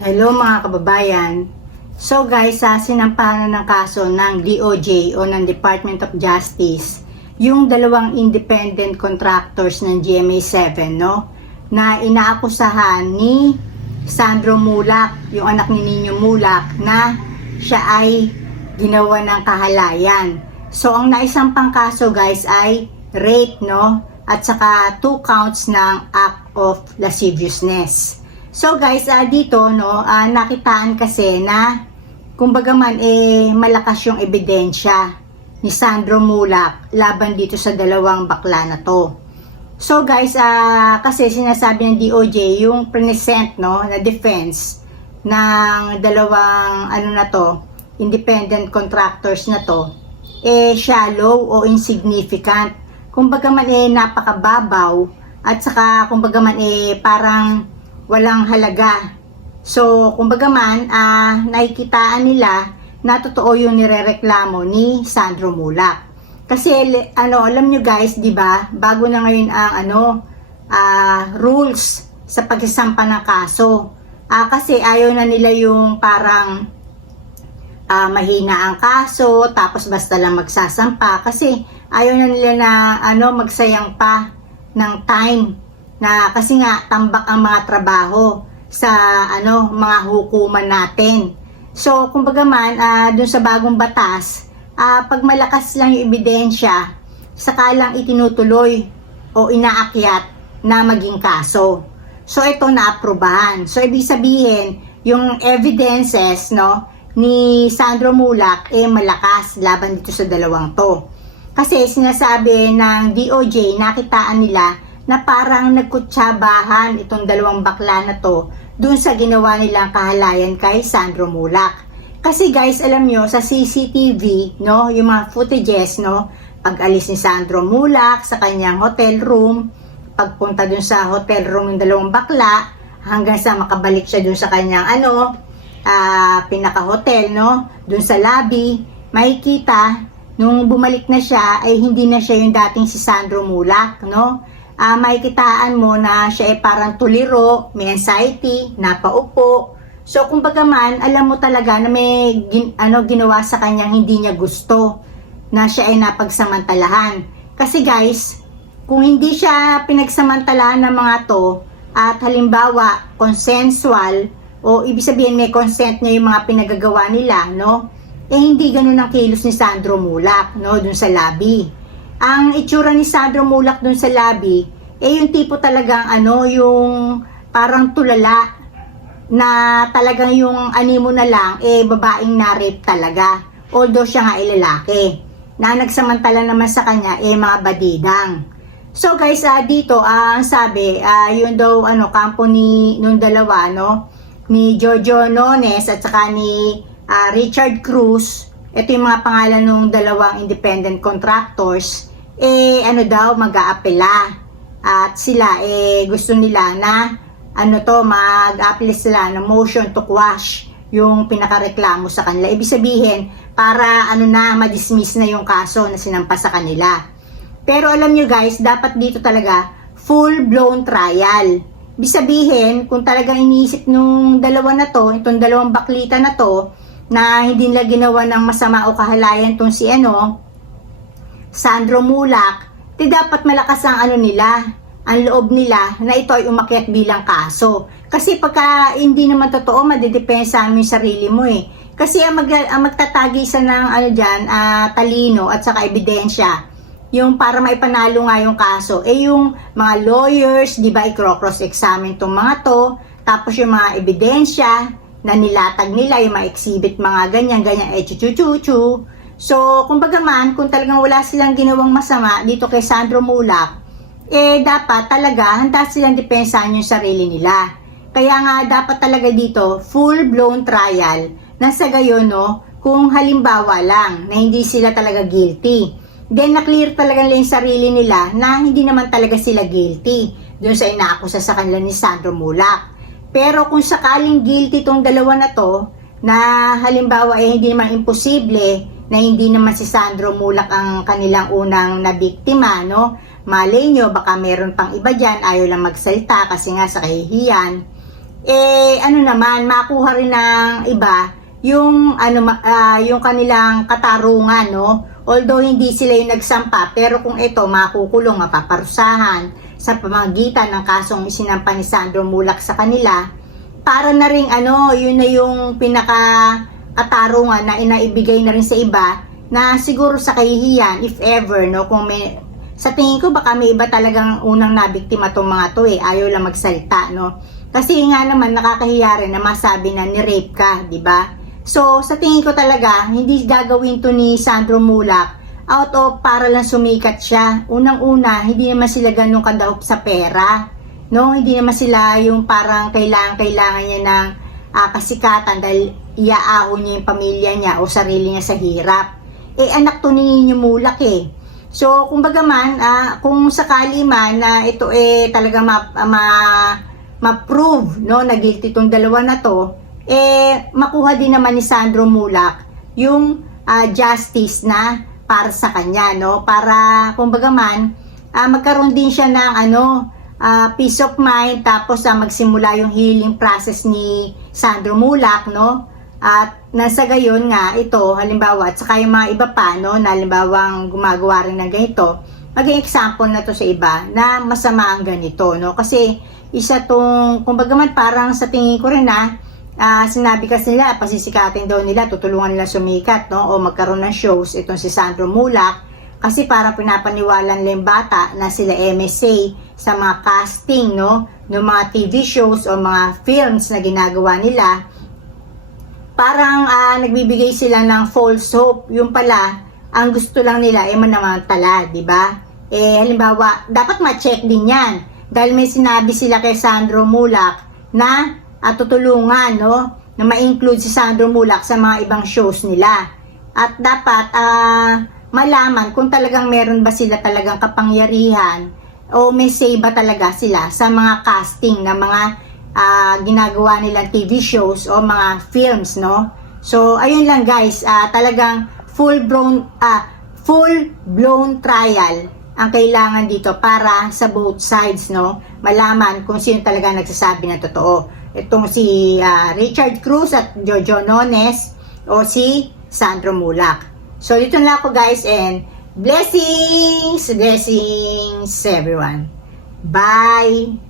Hello mga kababayan. So guys, sa sinampahan ng kaso ng DOJ o ng Department of Justice, yung dalawang independent contractors ng GMA7, no, na inaakusahan ni Sandro Mulak, yung anak ni Nino Mulak, na siya ay ginawa ng kahalayan. So ang naisampang kaso guys ay rape, no, at saka 2 counts ng act of lasciviousness. So guys, dito no, nakitaan kasi na kumbaga man malakas yung ebidensya ni Sandro Mulak laban dito sa dalawang bakla na to. So guys, kasi sinasabi ng DOJ yung present no na defense ng dalawang independent contractors na to shallow o insignificant. Kumbaga man napakababaw at saka kumbaga man parang walang halaga. So, kumbaga man, nakikitaan nila na totoo yung nirereklamo ni Sandro Mulak. Kasi, alam nyo guys, di ba, bago na ngayon ang rules sa pagsasampa ng kaso. Kasi ayaw na nila yung parang mahina ang kaso, tapos basta lang magsasampa. Kasi ayaw na nila na magsayang pa ng time. Na kasi nga tambak ang mga trabaho sa mga hukuman natin. So kumbaga man dun sa bagong batas, pag malakas lang yung ebidensya, saka lang itinutuloy o inaakyat na maging kaso. So ito naaprubahan. So ibig sabihin, yung evidences no ni Sandro Mulak malakas laban dito sa dalawang to. Kasi sinasabi ng DOJ, nakitaan nila na parang nagkutsabahan itong dalawang bakla na to dun sa ginawa nilang kahalayan kay Sandro Mulak. Kasi guys, alam nyo, sa CCTV, no, yung mga footages, no, pag-alis ni Sandro Mulak sa kanyang hotel room, pagpunta dun sa hotel room ng dalawang bakla, hanggang sa makabalik siya dun sa kanyang pinaka-hotel, no, dun sa lobby, makikita, nung bumalik na siya, ay hindi na siya yung dating si Sandro Mulak, no. Makikitaan mo na siya ay parang tuliro, may anxiety, napaupo. So, kumbaga man, alam mo talaga na may ginawa sa kanyang hindi niya gusto na siya ay napagsamantalahan. Kasi guys, kung hindi siya pinagsamantalahan ng mga to, at halimbawa, consensual, o ibig sabihin may consent niya yung mga pinagagawa nila, no? Hindi ganun ang kilos ni Sandro Mulak, no? Dun sa lobby. Ang itsura ni Sandro Mulak dun sa lobby, yung tipo talagang yung parang tulala na talagang yung animo na lang, babaeng na-rape talaga. Although siya nga lalaki. Na nagsamantala naman sa kanya, mga badidang. So guys, dito, ang sabi, yun daw, kampo nung dalawa, no? Ni Giorgio Nones at saka ni Richard Cruz. Ito yung mga pangalan ng dalawang independent contractors. Mag-aapela at sila gusto nila na mag-apply sila ng motion to quash yung pinakareklamo sa kanila. Ibig sabihin para ma-dismiss na yung kaso na sinampa sa kanila. Pero alam nyo guys, dapat dito talaga full blown trial. Ibig sabihin kung talagang iniisip nung dalawa na to, itong dalawang baklita na to, na hindi nila ginawa ng masama o kahalayan tong si Sandro Mulak, dapat malakas ang ang loob nila na ito ay umakyat bilang kaso. Kasi pagka hindi naman totoo, madidepensa mo yung sarili mo Kasi ang magtatagi sa ng talino at saka ebidensya, yung para maipanalo nga yung kaso, yung mga lawyers, di ba, i-cross-examine tong mga to, tapos yung mga ebidensya na nilatag nila, yung mga exhibit, mga ganyan, chuchu-chuchu. So, kumbaga man, kung talagang wala silang ginawang masama dito kay Sandro Mulak, dapat talaga handa silang depensahan yung sarili nila. Kaya nga, dapat talaga dito, full-blown trial, na sa gayon, no, kung halimbawa lang, na hindi sila talaga guilty. Then, na-clear talaga nila yung sarili nila na hindi naman talaga sila guilty doon sa inaakusa sa kanila ni Sandro Mulak. Pero kung sakaling guilty tong dalawa na to, na halimbawa hindi naman imposible, na hindi naman si Sandro Mulak ang kanilang unang nabiktima, no? Malay nyo, baka meron pang iba dyan, ayaw lang magsalita kasi nga sa kahihiyan. ano naman, makuha rin ng iba yung yung kanilang katarungan, no? Although hindi sila yung nagsampa, pero kung ito makukulong, mapaparusahan sa pamamagitan ng kasong isinampa ni Sandro Mulak sa kanila, para na ring yun na yung pinaka katarungan na inaibigay na rin sa iba, na siguro sa kahihiyan, if ever, no, kung may, sa tingin ko baka may iba talagang unang nabiktima tong mga to ayaw lang magsalita, no? Kasi nga naman nakakahiya rin na masabi na ni-rape ka, di ba? So, sa tingin ko talaga, hindi gagawin to ni Sandro Mulak out of para lang sumikat siya. Unang-una, hindi naman sila ganun kadahop sa pera, no? Hindi naman sila yung parang kailangan niya ng kasikatan dahil iaahon niya yung pamilya niya o sarili niya sa hirap. Anak to ni Mulak So, kumbaga man, kung sakali man na ito talaga ma-prove, no, na guilty tong dalawa na to, makuha din naman ni Sandro Mulak yung justice na para sa kanya, no? Para, kumbaga man, magkaroon din siya ng peace of mind, tapos magsimula yung healing process ni Sandro Mulak, no? At nasa gayon nga ito, halimbawa, at saka yung mga iba pa, no, na halimbawang gumagawa rin ng ganito, maging example na to sa iba na masama ang ganito, no? Kasi isa tong, kumbaga man, parang sa tingin ko rin sinabi kasi nila, pasisikatin daw nila, tutulungan nila sumikat, no, o magkaroon ng shows itong si Sandro Mulak, kasi parang pinapaniwalan nila yung bata na sila MSA sa mga casting, no, ng mga TV shows o mga films na ginagawa nila. Parang nagbibigay sila ng false hope. Yung pala, ang gusto lang nila ay manamantala, di ba? Halimbawa, dapat ma-check din yan. Dahil may sinabi sila kay Sandro Mulak na tutulungan, no? Na ma-include si Sandro Mulak sa mga ibang shows nila. At dapat malaman kung talagang meron ba sila talagang kapangyarihan o may say ba talaga sila sa mga casting na mga ginagawa nilang TV shows o mga films, no? So, ayun lang guys, talagang full-blown trial ang kailangan dito para sa both sides, no? Malaman kung sino talaga nagsasabi ng totoo. Itong si Richard Cruz at Jojo Nones o si Sandro Mulak. So, dito na ako guys, and blessings everyone. Bye!